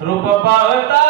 Rupo pa.